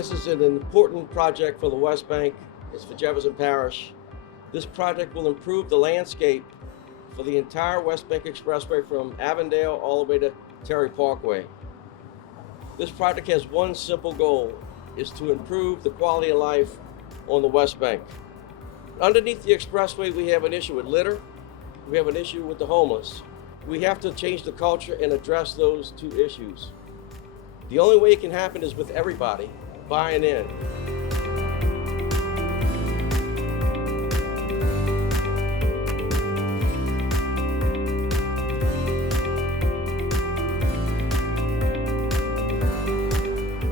This is an important project for the Westbank. It's for Jefferson Parish. This project will improve the landscape for the entire Westbank Expressway from Avondale all the way to Terry Parkway. This project has one simple goal, is to improve the quality of life on the Westbank. Underneath the expressway, we have an issue with litter. We have an issue with the homeless. We have to change the culture and address those two issues. The only way it can happen is with everybody buying in.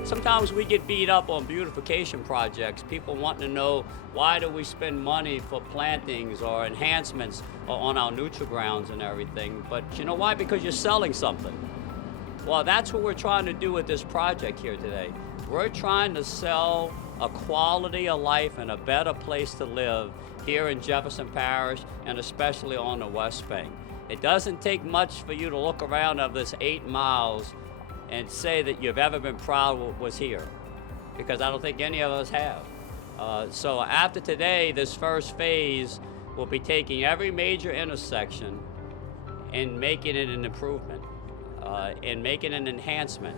Sometimes we get beat up on beautification projects. People want to know, why do we spend money for plantings or enhancements on our neutral grounds and everything? But you know why? Because you're selling something. Well, that's what we're trying to do with this project here today. We're trying to sell a quality of life and a better place to live here in Jefferson Parish, and especially on the Westbank. It doesn't take much for you to look around of this 8 miles and say that you've ever been proud what was here, because I don't think any of us have. So after today, this first phase will be taking every major intersection and making it an improvement, and making an enhancement.